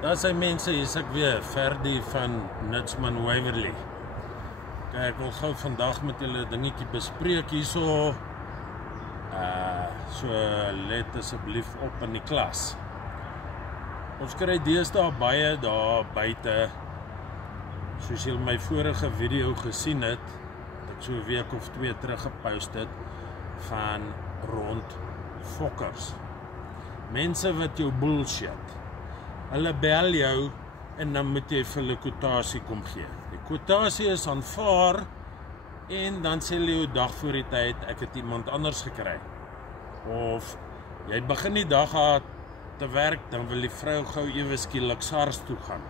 Daar sy mense, hier is ek weer, Ferdi van Nutsman Waverley. Kijk, ek wil gou vandag met julle 'n dingetjie bespreek hierso. So let asseblief op in die klas. Ons kry deesdae baie daar buite, soos julle my vorige video gesien het, dat ek so 'n week of 2 terug gepost het, van rond fokkers. Mense wat jou bullshit. Hulle bel jou en dan moet jy vir hulle kwotasie kom gee. Die kwotasie is aanvaar en dan sê hulle jou dag voor die tyd, ek het iemand anders gekry. Of jy begin die dag te werk, dan wil die vrou gou ewe skielik SARS toe gaan.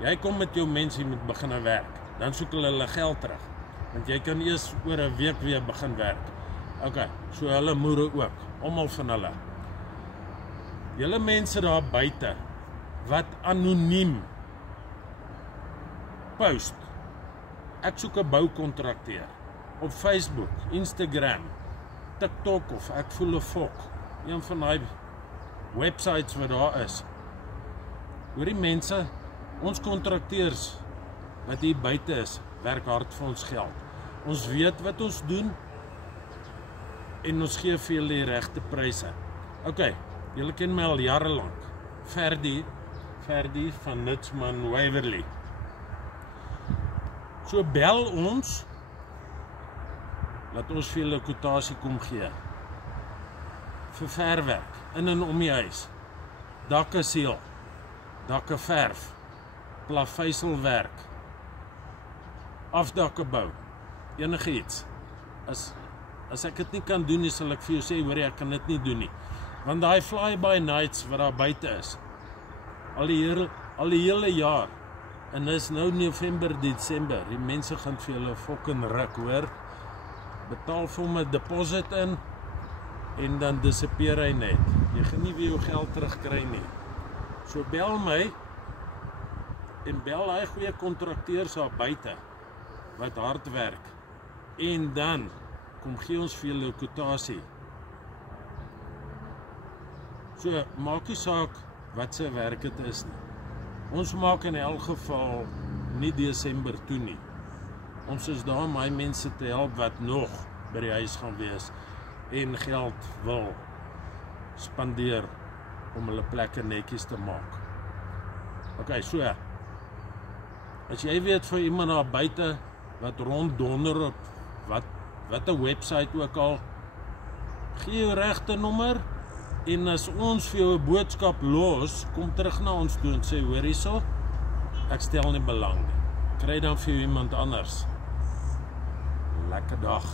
Jy kom met jou mense, jy moet begin werk. Dan soek hulle geld terug. Want jy kan eers oor 'n week weer begin werk. Okay, so hulle moere ook, almal van hulle. Julle mense daar buite wat anoniem post. Ek soek 'n boukontrakteur op Facebook, Instagram, TikTok of ek voel 'n fok. Een van daai websites wat daar is. Hoor die mense, ons kontrakteurs wat hier buite is, werk hard vir ons geld. Ons weet wat ons doen en ons gee vir julle die regte pryse. Okay, julle ken my al jare lank. Ferdi van Nutsman Waverley. So bel ons, laat ons vir julle kwotasie kom gee. Vir verwerk, in en om die huis. Dakke seël, dakke verf, plaveisselwerk, afdakke bou, enige iets. As ek dit nie kan doen nie, sal ek vir jou sê, hoor jy, ek kan dit nie doen nie. Want daai fly-by nights wat daar buite is, al die hele jaar, en is nou November, Desember, die mense gaan vir julle fucking ruk, hoor. Betaal vir hom 'n deposit in, en dan disappear hy net. Jy gaan nie weer jou geld terugkry nie. So bel my, en bel hy goeie kontrakteurs daar buite, wat hard werk, en dan, kom gee ons vir julle kwotasie. So, maak nie saak wat sy werk het is nie. Ons maak in elk geval nie Desember toe nie. Ons is daar om my mense te help wat nog by die huis gaan wees en geld wil spandeer om hulle plekke netjies te maak. Okay, so, as jy weet van iemand daar buite wat ronddonder op wat 'n website ook al, gee jou regte nommer. En as ons vir jou 'n boodskap los, kom terug na ons toe en sê, hoor hierso, ek stel nie belang nie. Kry dan vir jou iemand anders. Lekker dag.